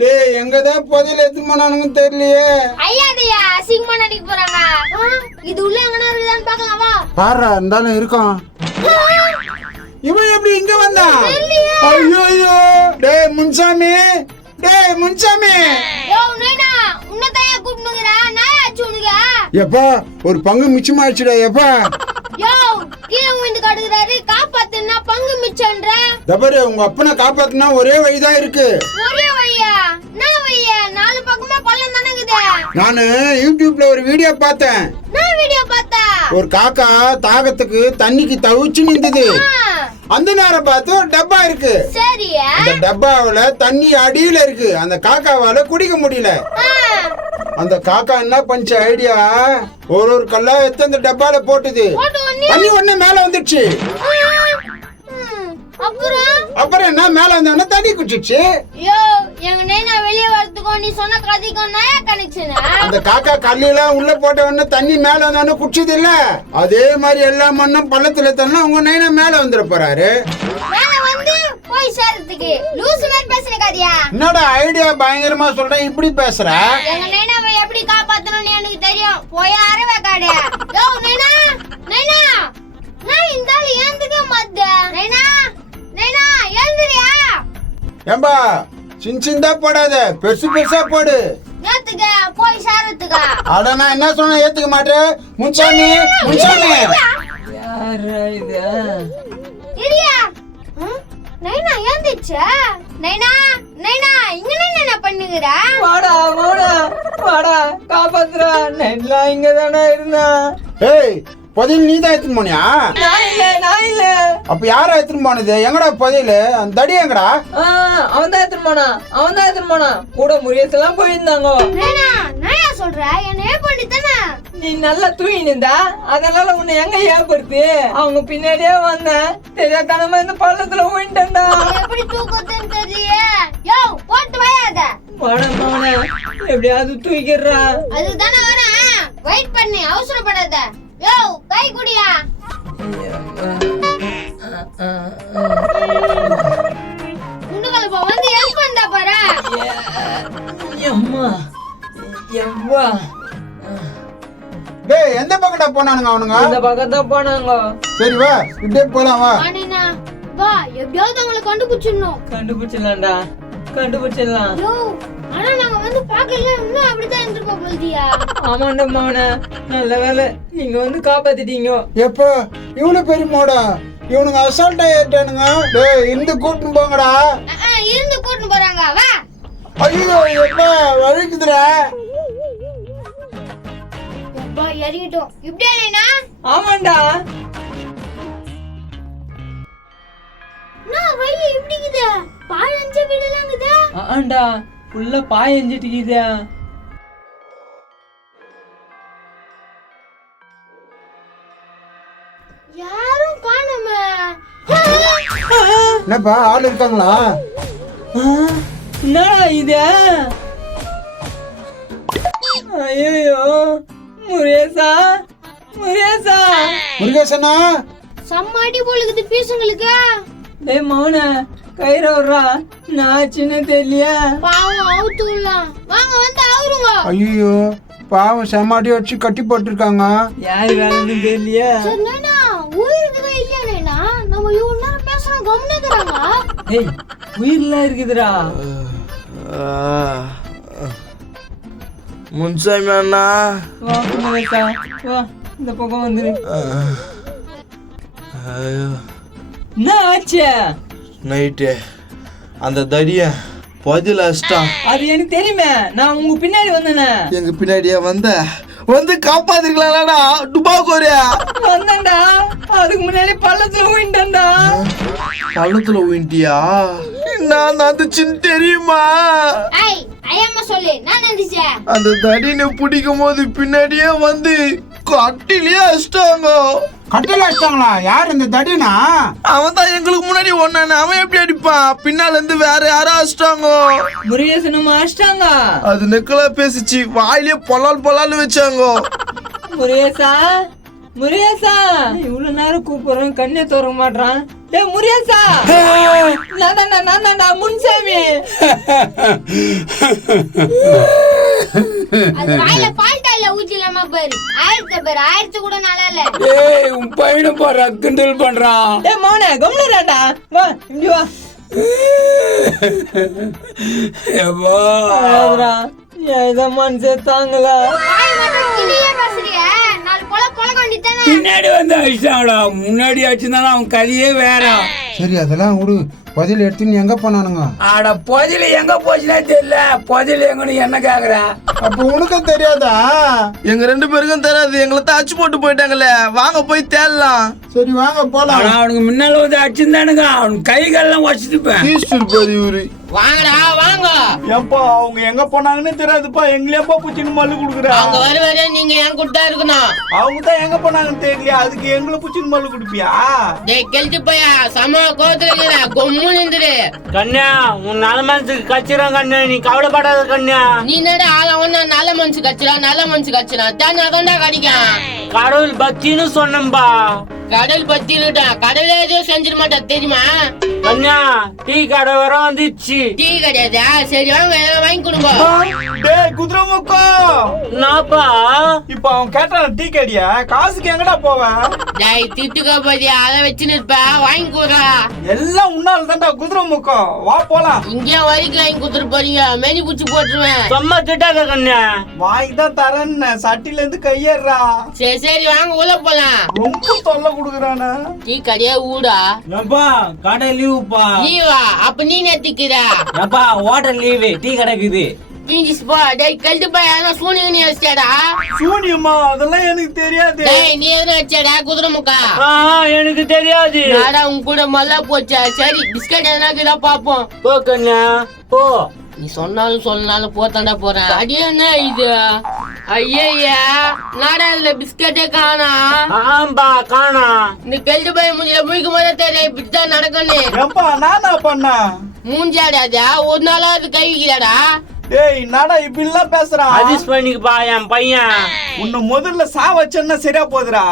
டேய் எங்கதான் புதையில எடுத்து போனானுங்க தெரியலையே. ஐயா அசிங்கமா நடிக்க போறாங்க. இது உள்ள எங்கனா இருக்குதான்னு பார்க்கலாமா? பாரு இருந்தாலும் இருக்கும். இவன் எப்படி இங்க வந்தா? ஐயோ டேய் முன்சாமி, டேய் முன்சாமி. யோ நைனா உன்னதையா கூப்பிடுங்கடா. நான் ஆச்சு உனக்கு. எப்பா ஒரு பங்கு மிச்சமாயிடுச்சுடா. எப்பா யோ கீழ விழுந்து காடுறாரு. காப்பாத்துனா பங்கு மிச்சம்ன்ற. தபரு உங்க அப்பனை காப்பாத்துனா ஒரே வழிதான் இருக்கு. ஒரே வழியா? நான் வழியா? நாலு பக்கமே பள்ளம் தானே இருக்குது. நானு யூடியூப்ல ஒரு வீடியோ பார்த்தேன். நான் வீடியோ பார்த்தா ஒரு காக்கா தாகத்துக்கு தண்ணிக்கு தவிச்சு நின்றுது. அந்த நேரம் பார்த்து ஒரு டப்பா இருக்கு. சரியா? அந்த டப்பாவுல தண்ணி அடியில இருக்கு. அந்த காக்காவால குடிக்க முடியல. அந்த காக்கா என்ன பண்ண ஐடியா, ஒரு கல்லா எடுத்து அந்த டப்பால போட்டுது. தண்ணி உடனே மேல வந்துடுச்சு. அப்புறம் என்ன மேல வந்தோடனே தண்ணி குடிச்சிச்சு. யோ எங்க நைனா வெளிய வரதுக்கு நீ சொன்ன கதைக்கு நயா கனெக்ஷன். அந்த காக்கா கல்லெல்லாம் உள்ள போட்ட உடனே தண்ணி மேல வந்தோடனே குடிச்சது இல்ல. அதே மாதிரி எல்லா மண்ணும் பள்ளத்துல தண்ணா உங்க நைனா மேல வந்துட போறாரு. போய் சேர்றதுக்கு லூஸ் மாதிரி பேசுற கதையா? என்னோட ஐடியா பயங்கரமா சொல்றேன், இப்படி பேசுற. எங்க நைனாவை எப்படி காப்பாத்தணும்னு எனக்கு தெரியும். போய் அரவே காடு. யோ நைனா நைனா நான் இந்தால ஏந்துக்க மாட்டேன். நைனா நைனா ஏந்திரியா? ஏம்பா சின்சிந்தா போடாத, பெருசு பெருசா போடு. ஏத்துக்க போய் சேர்றதுக்கா? அட நான் என்ன சொன்ன ஏத்துக்க மாட்டேன். முன்சாமி முன்சாமி. யாரா இது? இரியா நைனா ஏந்திச்சா? நைனா நைனா இங்க என்ன பண்ணுங்கற? வாடா வாடா வாடா காப்பாத்துறா. நெல்லா இங்க தானே இருந்தா. ஏய் புதையல் நீதான் எடுத்துன்னு போனியா? நான் இல்ல. அப்ப யாரா எடுத்துன்னு போனது? எங்கடா புதையல்? அந்த தடி எங்கடா? அவன் தான் எடுத்துன்னு போனா. கூட முறியஸ் எல்லாம் போயிருந்தாங்க. நைனா நாயா சொல்ற? என்ன பண்ணிட்டனா? நீ நல்லா தூங்கினிருந்தா அதனால உன்னை எங்க ஏற்படுத்தி அவங்க பின்னாடியே வந்தேன். தெரியாதனமா இந்த பள்ளத்துல விழுந்தேன்டா. எப்படி தூக்கத்துன்னு தெரியலையே. யோ போட்டு வயாத. வாடா எப்படியாவது தூக்கிடுறா. அதுதானே வரேன். வெயிட் பண்ணு, அவசரப்படாத. யோ கை குடியா. முண்டுகலப்பா வந்து ஹெல்ப் பண்ணா பாரு. அம்மா எவ்வா. டேய் எந்த பக்கடா போனானுங்க அவனுங்க? இந்த பக்கம் தான் போனாங்க. சரி வா இப்படியே போலாம் வா. அண்ணா வா எப்படியாவது அவங்களை கண்டுபிடிச்சிடணும். கண்டுபிடிச்சிடலாம். யோ ஆனா நாங்க வந்து பார்க்கல, இன்னும் அப்படிதான் இருந்துப்பா போல்தியா. ஆமாண்டா மவன, நல்ல வேலை நீங்க வந்து காப்பாத்திட்டீங்க. எப்ப இவ்வளவு பெரிய மோடா இவனுங்க அசால்ட்டா ஏட்டானுங்க. டேய் இருந்து கூட்டின்னு போங்கடா. இருந்து கூட்டின்னு போறாங்க வா. ஐயோ எப்ப வழுக்குதுடா. எப்பா இறங்கிட்டோம். இப்படியா நைனா? ஆமாண்டா. நான் வழி எப்படிக்குது? பாழஞ்ச வீடலாங்குது. ஆண்டா ஃபுல்லா பாய் எஞ்சிட்டுக்குது. யாரும் காணுமே. என்னப்பா ஆள் இருக்காங்களா? என்னடா இது? ஐயோ முருகேசா. முருகேசனா சம்மாடி போலுக்குது பீசுங்களுக்கு. டேய் மவன கயிறு விடுறா. நான் சின்ன தெரியலையா? பாவம் அவுத்துலாம். வாங்க வந்து அவருங்க. ஐயோ பாவம் செமாடி வச்சு கட்டி போட்டுருக்காங்க. யாரு வேலைன்னு தெரியலையா? சரி நைனா உயிருக்குதா இல்லையா நைனா? நம்ம இவ்வளவு நேரம் பேசுறோம் கவனிக்கிறாங்க. ஏய் உயிர்லாம் இருக்குதுடா. முன்சாமி அண்ணா வா முருகேசா வா இந்த பக்கம் வந்துரு. என்ன ஆச்சு? நைட்டு அந்த தடிய பதில் அஷ்டம். அது எனக்கு தெரியுமே, நான் உங்க பின்னாடி வந்தேனே. எங்க பின்னாடியே வந்து காப்பாத்திருக்கலாம்டா. டுபாக்கோரியா வந்தேன்டா. அதுக்கு முன்னாடி பள்ளத்துல விழுந்தேன்டா. பள்ளத்துல உயின்ட்டியா? நான் வந்துச்சுன்னு தெரியுமா? ஐய் ஐயம்மா சொல்லு நான் நினைச்சே. அந்த தடினை பிடிக்கும் போது பின்னாடியே வந்து கட்டிலேயே அஷ்டாங்க. கட்டில அடிச்சாங்களா? யார் இந்த தடினா? அவன் தான் எங்களுக்கு முன்னாடி ஒன்னானே. அவன் எப்படி அடிப்பான்? பின்னால இருந்து வேற யாரும் அடிச்சிட்டாங்க. முருகேசனும் மாஸ்டாங்க. அது நெக்கலா பேசிச்சு. வாயிலே பொலால் வச்சாங்க. முருகேசா இவ்வளவு நேரம் கூப்பிடுறோம் கண்ணே தோற மாட்டான். ஏ முருகேசா நான் முன்சாமி. அது வாயில பால்டா இல்ல ஊத்திலாமா பாரு. ஆயிரத்து கூட நல்லா இல்ல. ஏய் உன் பையனை பாரு கிண்டல் பண்றான். ஏ மோனே கம்முனடா வா இங்க வா. ஏப்பா ஏதோ மனசே தாங்கல. வாய் மட்டும் கிளியே பேசுறிய. நாலு கொலை கொண்டிட்டானே. பின்னாடி வந்து அடிச்சாங்களா, முன்னாடி அடிச்சிருந்தாலும் அவன் கதையே வேற. சரி அதெல்லாம் விடு. பதில் எடுத்து நீ எங்க போனானுங்க? ஆட புதையில எங்க போச்சுனே தெரியல. புதையில எங்கன்னு என்ன கேக்குற? அப்ப உனக்கும் தெரியாதா? எங்க 2 பேருக்கும் தெரியாது, எங்களை தாச்சு போட்டு போயிட்டாங்களே. வாங்க போய் தேடலாம். சரி வாங்க போலாம். ஆனா அவனுக்கு முன்னால வந்து அடிச்சிருந்தானுங்க, அவன் கை காலெல்லாம் வச்சுட்டுப்பேன். வாங்கடா வாங்க. ஏப்பா அவங்க எங்க போனாங்கன்னு தெரியாதுப்பா, எங்களேப்பா பூச்சின்னு மல்லு குடுக்குறா. அவங்க வர நீங்க ஏன் கொடுத்தா இருக்கணும். அவங்க தான் எங்க போனாங்கன்னு தெரியலையா, அதுக்கு எங்களை பூச்சின்னு மல்லு குடுப்பியா? டேய் கெழுத்து பையா சம கோவத்துல இருக்கிற கொம்முன்னு இருந்துரு. கண்ணியா உன் நல்ல மனசுக்கு கச்சிரும் கண்ணு, நீ கவலைப்படாத கண்ணியா. நீ என்னடா ஆள ஒண்ணா நல்ல மனசு கச்சிரா தான் அதான்டா கடிக்கும். கடவுள் பக்தின்னு சொன்னம்பா. கடல் பத்தி இருட்டா, கடவுளே எதுவும் செஞ்சிட மாட்டா தெரியுமா? கண்ணியா டீ கடை வர வந்துச்சு. டீ கிடையாதா? சரி வாங்க எல்லாம் வாங்கி கொடுங்க. டேய் குதிரை முக்கம், நாப்பா இப்ப அவன் கேட்டான் டீ கடியா, காசுக்கு எங்கடா போவேன்? டேய் திட்டுக்க போதியா, அதை வச்சுன்னு இருப்ப வாங்கி கொடுறா. எல்லாம் உன்னால தான்டா குதிரை முக்கம். வா போலாம். இங்கே வரைக்கும் வாங்கி கொடுத்துட்டு போறீங்க, மெனி பூச்சி போட்டுருவேன். சும்மா திட்டாத கண்ணியா. வாங்கி தான் தரேன்னு சட்டில இருந்து கையேறா. சரி வாங்க உள்ள போலாம். ரொம்ப தொல்லை குடுக்குறானா. டீ கடையே ஊடா. ஏப்பா கடை லீவுப்பா. லீவா? அப்ப நீ நேத்திக்கிறா ஏப்பா ஹோட்டல் லீவு, டீ கிடைக்குது. போ. டேய் கழுத்து பையா சூனிய நீ வச்சியாடா? சூனியம்மா அதெல்லாம் எனக்கு தெரியாது. டேய் நீ எதுனா வச்சியாடா குதிரை முக்கா? எனக்கு தெரியாது. நாடா உன் கூட மல்லா போச்சா? சரி பிஸ்கட் எதனா இருக்குதா பாப்போம். போ கண்ணியா போ. நீ சொன்னாலும் சொல்லனாலும் போத்தாண்டா போறேன். அடி என்ன இது? ஐயா நாடா இதுல பிஸ்கட்டே காணா. ஆம்பா காணா. இந்த கழுத்து பைய முடியல முடிக்கும் போதே தெரியும் இப்படித்தான் நடக்கணும். ஏப்பா நானா பண்ண? மூஞ்சாடாதா ஒரு நாளாவது கை வைக்கிறாடா? டேய் நாடா இப்படி எல்லாம் பேசுறான். அட்ஜஸ்ட் பண்ணிக்கப்பா என் பையன். உன்னை முதல்ல சா வச்சேன்னா சரியா போகுதுடா.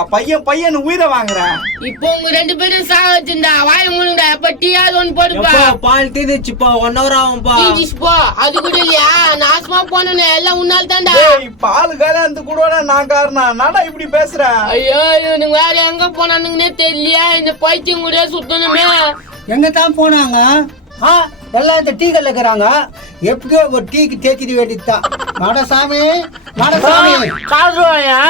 பையன் உயிரை வாங்குறேன். இப்போ உங்க 2 பேரும் சாக வச்சிருந்தா வாய முழுங்கடா. எப்ப டீயாவது ஒண்ணு போடுப்பா. பால் தீந்துச்சுப்பா, 1 hour ஆகும்பா. போ. அது கூட இல்லையா? நாசமா போனே எல்லாம் உன்னால தான்டா. டேய் பால் காரந்து கூட நான் காரணம். நாடா இப்படி பேசுற? ஐயோ இவனுங்க வேற எங்க போனானுங்கன்னே தெரியலையா? இந்த பைத்தியம் கூட சுத்தணுமே. எங்க தான் போனாங்க? எல்லாம் இந்த டீ கல்ல இருக்கிறாங்க. எப்படியோ ஒரு டீக்கு தேய்ச்சிட வேண்டியதுதான். நடசாமி காசுவாயா?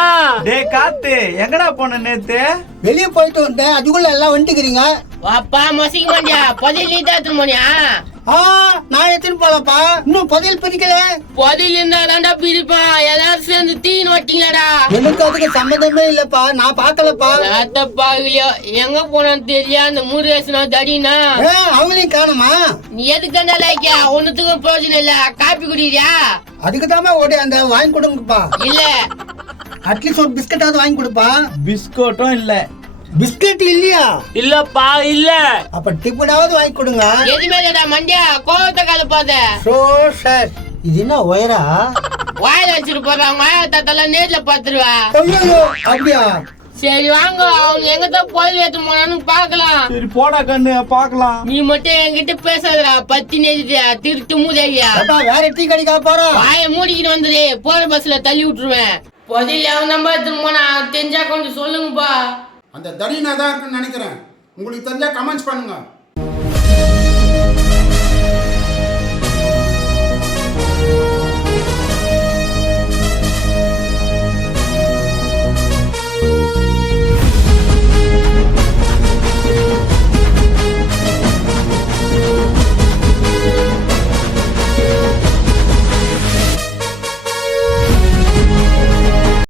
டேய் காத்து எங்கடா போன நேத்து? வெளியே போயிட்டு வந்தேன், அதுக்குள்ள எல்லாம் வந்துக்கிறீங்க. வாப்பா மொசிக்க மாட்டியா? பதில் நீ தான் எடுத்துட்டு போனியா? நான் எடுத்துன்னு போலப்பா. இன்னும் பதில் பிரிக்கல. பதில் இருந்தா தான்டா பிரிப்பான். எல்லாரும் சேர்ந்து தீன்னு வட்டீங்களாடா. எனக்கு அதுக்கு சம்மந்தமே இல்லப்பா, நான் பாக்கலப்பா. பாக்கலையோ எங்க போனான்னு தெரியல. அந்த முருகேசனா தடினா அவங்களையும் காணுமா? நீ எதுக்கு லைக்கியா? ஒன்னுத்துக்கும் பிரயோஜனம் இல்ல. காப்பி குடிக்கிறியா? அதுக்கு தாமா ஓடி அந்த வாங்கி கொடுங்கப்பா. இல்ல அட்லீஸ்ட் ஒரு பிஸ்கட்டாவது வாங்கி கொடுப்பா. பிஸ்கட்டும் இல்ல. பிஸ்கட் இல்லையா? இல்லப்பா இல்ல. அப்ப டிஃபனாவது வாங்கி கொடுங்க. எதுவுமே இல்லடா மண்டியா, கோவத்தை கலப்பாத. சார் இது என்ன ஒயரா? வாயில வச்சுட்டு போறாங்க. வாயத்தாத்தெல்லாம் நேர்ல பாத்துருவா. ஐயோ அப்படியா? சரி வாங்க, அவங்க எங்கதான் போய் ஏத்து போனான்னு பாக்கலாம். சரி போடா கண்ணு பாக்கலாம். நீ மட்டும் என்கிட்ட பேசாதடா. பத்தி நேரியா திருட்டு மூதேவியா. வேற டீ கடைக்கா போறோம். வாய மூடிக்கிட்டு வந்துரு. போற பஸ்ல தள்ளி விட்டுருவேன். பதில் அவன் நம்ப எடுத்துன்னு போனா தெரிஞ்சா கொஞ்சம் சொல்லுங்கப்பா. அந்த தடினா தான் இருக்குன்னு நினைக்கிறேன். உங்களுக்கு தெரிஞ்சா கமெண்ட்ஸ் பண்ணுங்க.